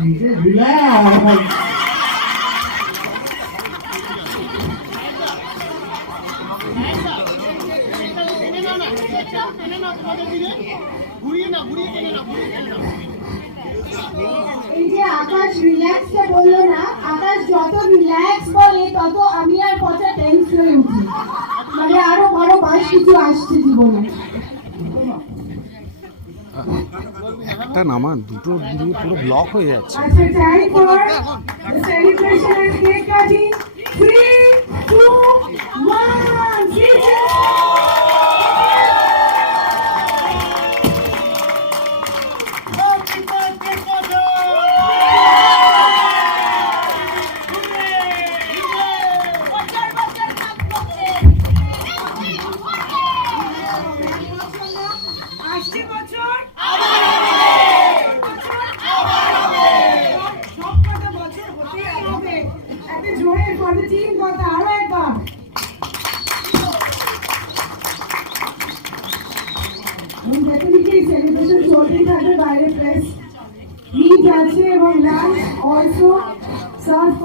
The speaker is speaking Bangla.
রিল্যাক্স এই যে আকাশ রিল্যাক্সটা বলল না, আকাশ যত রিল্যাক্স বলে, তত আমি আর পচা টেন্স হয়ে উঠি। মানে আরও বড় বাস কিছু আসছে জীবনে। একটা নামা দুটো দিয়ে পুরো ব্লক হয়ে যাচ্ছে। এত জোরে ফর দ্য টিম কথা আরো একবার ডেফিনেটলি সেলিব্রেশন চলতেই থাকবে বাইরে প্রেস মিট আছে এবং লাঞ্চ অলসো সার্ভ